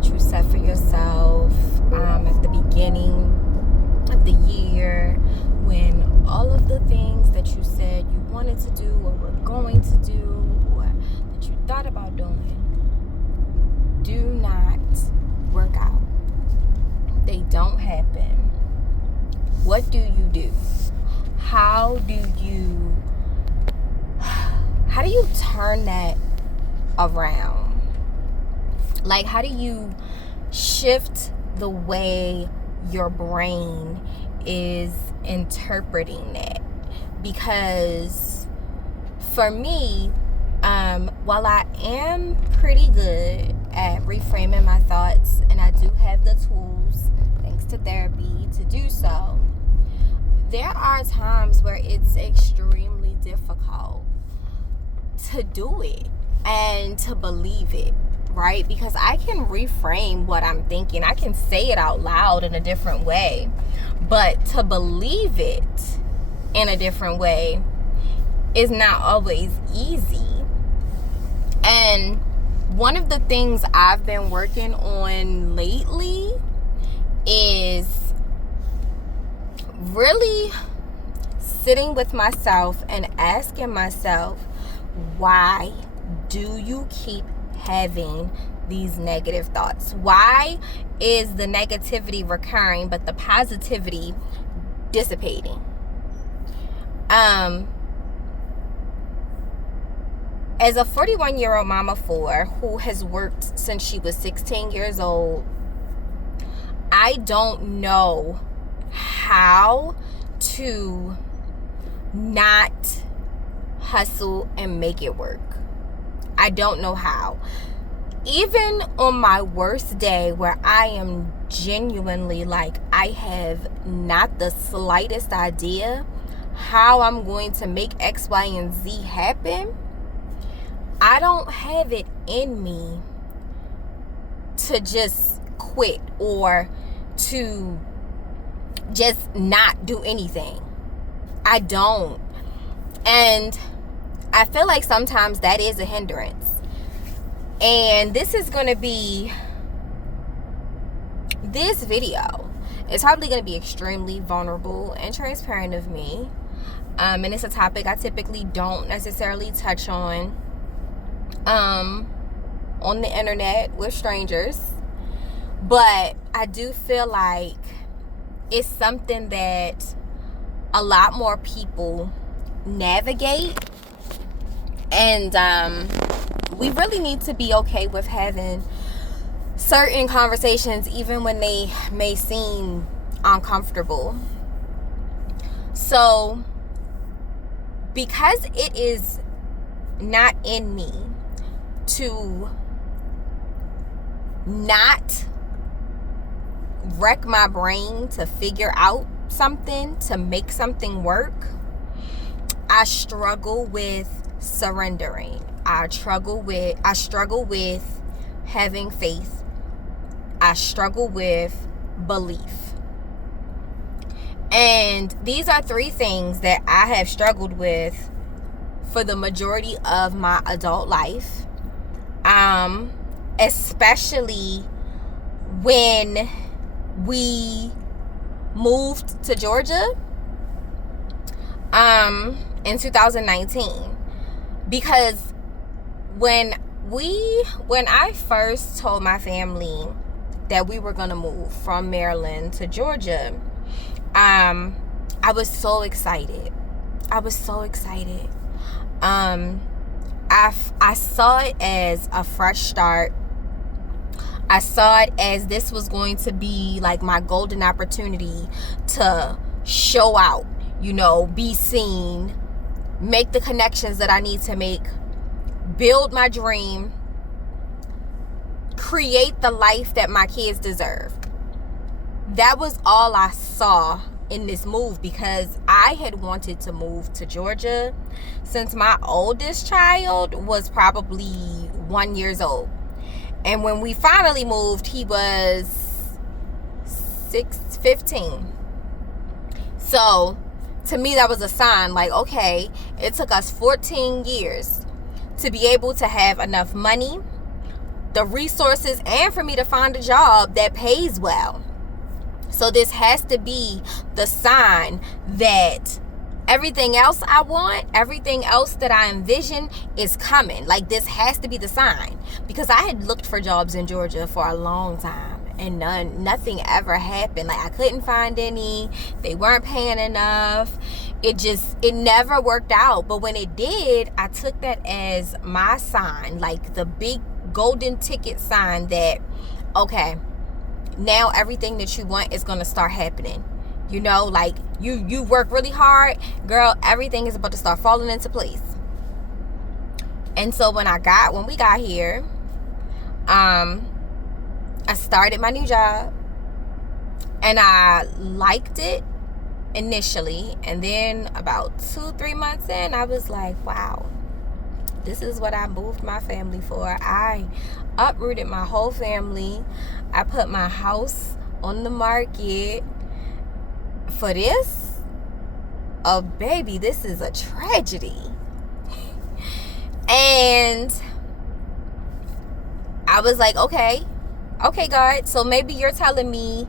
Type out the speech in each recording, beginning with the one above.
that you set for yourself at the beginning of the year, when all of the things that you said you wanted to do or were going to do or that you thought about doing do not work out. They don't happen. What do you do? How do you turn that around? Like, how do you shift the way your brain is interpreting that? Because for me, while I am pretty good at reframing my thoughts, and I do have the tools, thanks to therapy, to do so, there are times where it's extremely difficult to do it and to believe it, right? Because I can reframe what I'm thinking. I can say it out loud in a different way. But to believe it in a different way is not always easy. And one of the things I've been working on lately is really sitting with myself and asking myself, why do you keep having these negative thoughts? Why is the negativity recurring but the positivity dissipating? As a 41-year-old mama who has worked since she was 16 years old, I don't know how to not hustle and make it work. I don't know how. Even on my worst day, where I am genuinely like, I have not the slightest idea how I'm going to make X, Y, and Z happen, I don't have it in me to just quit or to just not do anything. I don't. And I feel like sometimes that is a hindrance. And this video is probably going to be extremely vulnerable and transparent of me. And it's a topic I typically don't necessarily touch on the internet with strangers. But I do feel like it's something that a lot more people navigate. And we really need to be okay with having certain conversations, even when they may seem uncomfortable. So, because it is not in me to not wreck my brain to figure out something, to make something work, I struggle with surrendering. I struggle with having faith. I struggle with belief. And these are three things that I have struggled with for the majority of my adult life. Especially when we moved to Georgia in 2019. Because when I first told my family that we were gonna move from Maryland to Georgia, I was so excited. I saw it as a fresh start. I saw it as this was going to be like my golden opportunity to show out, be seen, make the connections that I need to make, build my dream, create the life that my kids deserve. That was all I saw in this move, because I had wanted to move to Georgia since my oldest child was probably 1 year old. And when we finally moved, he was 15. So to me, that was a sign like, okay, it took us 14 years to be able to have enough money, the resources and for me to find a job that pays well. So this has to be the sign that everything else I want, everything else that I envision is coming. Like, this has to be the sign. Because I had looked for jobs in Georgia for a long time and nothing ever happened. Like, I couldn't find any. They weren't paying enough. It never worked out. But when it did, I took that as my sign, like the big golden ticket sign that, okay, now everything that you want is going to start happening. You know, like, you work really hard, girl, everything is about to start falling into place. And so when we got here, I started my new job, and I liked it initially, and then about 2-3 months in, I was like, wow, this is what I moved my family for. I uprooted my whole family. I put my house on the market for this. Oh baby, this is a tragedy. And I was like, okay God, so maybe you're telling me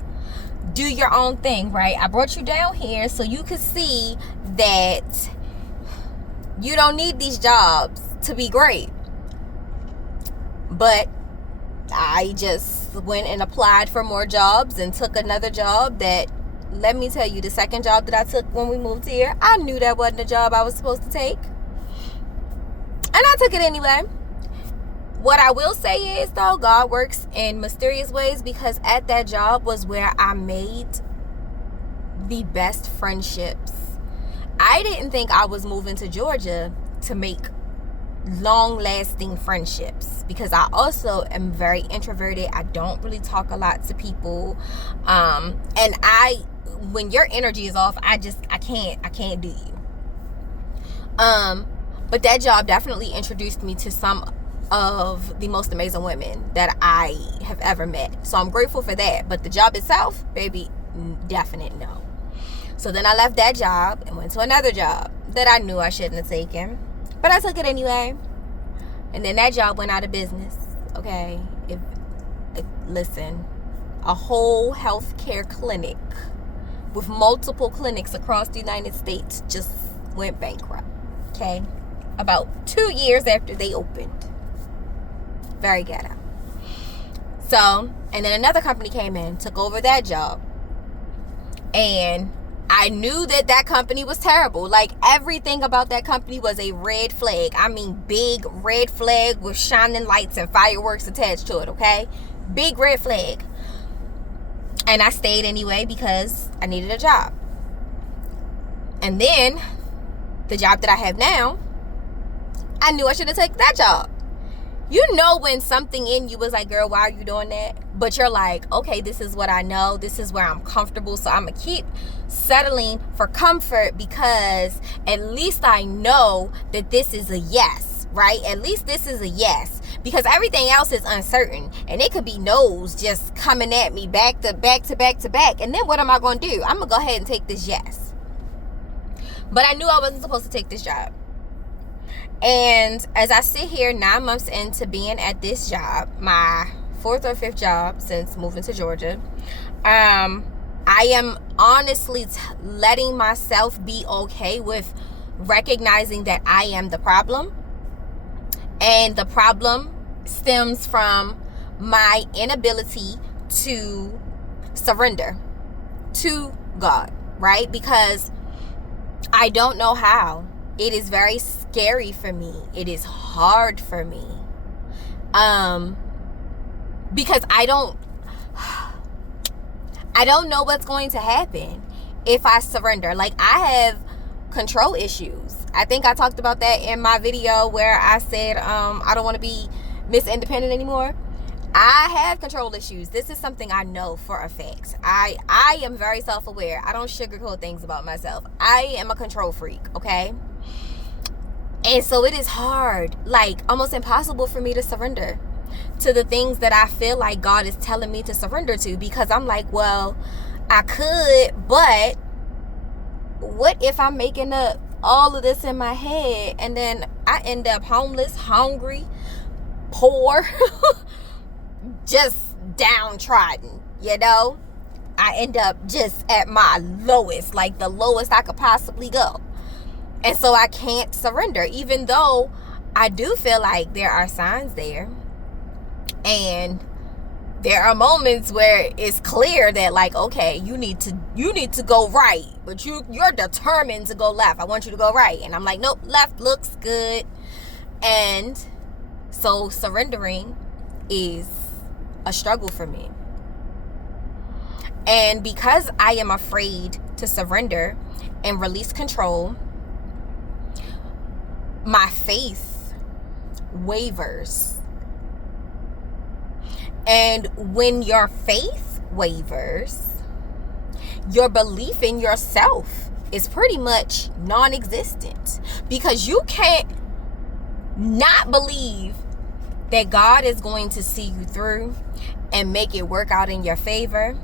do your own thing, right? I brought you down here so you could see that you don't need these jobs to be great. But I just went and applied for more jobs and took another job that, let me tell you, the second job that I took when we moved here, I knew that wasn't a job I was supposed to take. And I took it anyway. What I will say is, though, God works in mysterious ways, because at that job was where I made the best friendships. I didn't think I was moving to Georgia to make long-lasting friendships, because I also am very introverted. I don't really talk a lot to people. And when your energy is off, I can't do you. But that job definitely introduced me to some of the most amazing women that I have ever met. So I'm grateful for that. But the job itself, baby, definite no. So then I left that job and went to another job that I knew I shouldn't have taken, but I took it anyway. And then that job went out of business. Okay, listen, a whole healthcare clinic with multiple clinics across the United States just went bankrupt. Okay, about 2 years after they opened. Very ghetto. So, and then another company came in, took over that job, and I knew that company was terrible. Like, everything about that company was a red flag. I mean, big red flag with shining lights and fireworks attached to it, okay? Big red flag. And I stayed anyway because I needed a job. And then the job that I have now, I knew I should have taken that job. You know when something in you was like, girl, why are you doing that? But you're like, okay, this is what I know. This is where I'm comfortable. So I'm going to keep settling for comfort, because at least I know that this is a yes, right? At least this is a yes. Because everything else is uncertain. And it could be no's just coming at me back to back to back to back. And then what am I going to do? I'm going to go ahead and take this yes. But I knew I wasn't supposed to take this job. And as I sit here 9 months into being at this job, my 4th or 5th job since moving to Georgia, I am honestly letting myself be okay with recognizing that I am the problem. And the problem stems from my inability to surrender to God, right? Because I don't know how. It is very scary for me. It is hard for me. Because I don't know what's going to happen if I surrender. Like, I have control issues. I think I talked about that in my video where I said I don't want to be Miss Independent anymore. I have control issues. This is something I know for a fact. I am very self-aware. I don't sugarcoat things about myself. I am a control freak, okay? And so it is hard, like almost impossible for me to surrender to the things that I feel like God is telling me to surrender to, because I'm like, well, I could, but what if I'm making up all of this in my head and then I end up homeless, hungry, poor, just downtrodden, you know? I end up just at my lowest, like the lowest I could possibly go. And so I can't surrender, even though I do feel like there are signs there. And there are moments where it's clear that, like, okay, you need to go right, but you're determined to go left. I want you to go right. And I'm like, nope, left looks good. And so surrendering is a struggle for me. And because I am afraid to surrender and release control, my faith wavers. And when your faith wavers, your belief in yourself is pretty much non-existent, because you can't not believe that God is going to see you through and make it work out in your favor.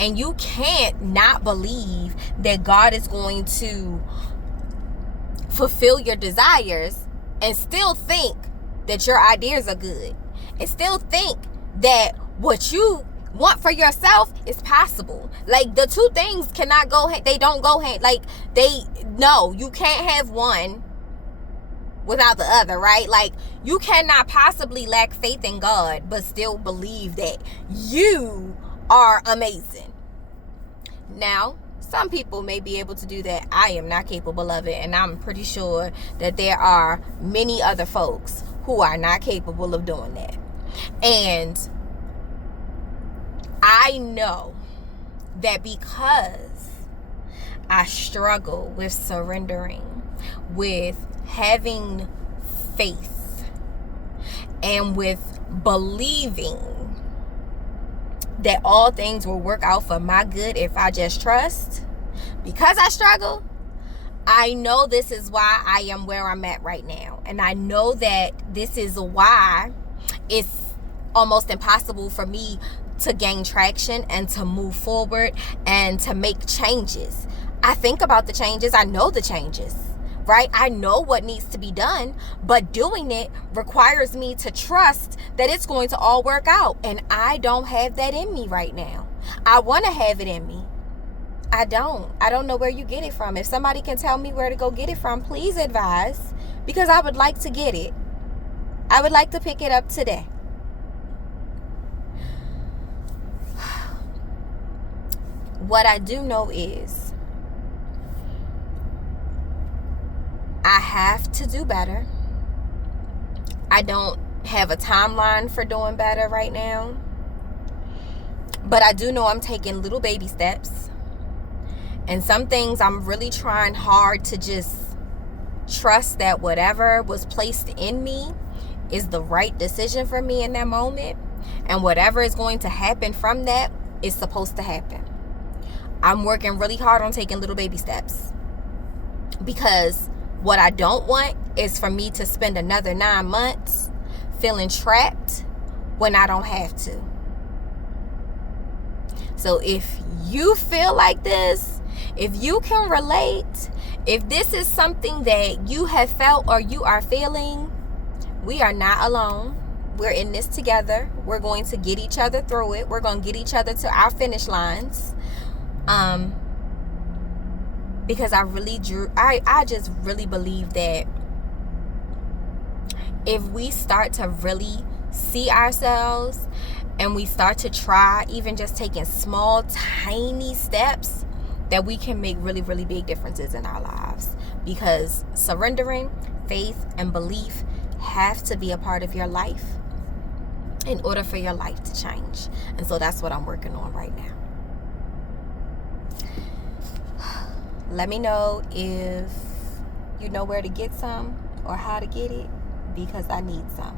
And you can't not believe that God is going to fulfill your desires and still think that your ideas are good, and still think that what you want for yourself is possible. Like, the two things cannot go, they don't go hand, like, no, you can't have one without the other, right? Like, you cannot possibly lack faith in God but still believe that you are amazing. Now, some people may be able to do that. I am not capable of it, and I'm pretty sure that there are many other folks who are not capable of doing that. And I know that because I struggle with surrendering, with having faith, and with believing that all things will work out for my good if I just trust, because I struggle, I know this is why I am where I'm at right now. And I know that this is why it's almost impossible for me to gain traction and to move forward and to make changes. I think about the changes. I know the changes, right? I know what needs to be done, but doing it requires me to trust that it's going to all work out. And I don't have that in me right now. I want to have it in me. I don't know where you get it from. If somebody can tell me where to go get it from, please advise, because I would like to get it. I would like to pick it up today. What I do know is I have to do better. I don't have a timeline for doing better right now, but I do know I'm taking little baby steps. And some things I'm really trying hard to just trust that whatever was placed in me is the right decision for me in that moment. And whatever is going to happen from that is supposed to happen. I'm working really hard on taking little baby steps, because what I don't want is for me to spend another 9 months feeling trapped when I don't have to. So if you feel like this, if you can relate, if this is something that you have felt or you are feeling, we are not alone. We're in this together. We're going to get each other through it. We're going to get each other to our finish lines. Because I just really believe that if we start to really see ourselves and we start to try, even just taking small, tiny steps, that we can make really, really big differences in our lives. Because surrendering, faith, and belief have to be a part of your life in order for your life to change. And so that's what I'm working on right now. Let me know if you know where to get some or how to get it, because I need some.